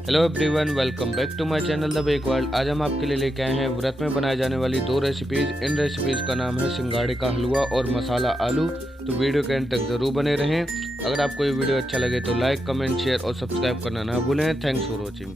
Hello everyone, welcome back to my channel the bake world. आज हम आपके लिए लेके आए हैं व्रत में बनाए जाने वाली दो रेसिपीज़। इन रेसिपीज़ का नाम है सिंघाड़े का हलवा और मसाला आलू। तो वीडियो के एंड तक ज़रूर बने रहें। अगर आपको ये वीडियो अच्छा लगे तो लाइक, कमेंट, शेयर और सब्सक्राइब करना ना भूलें। Thanks for watching.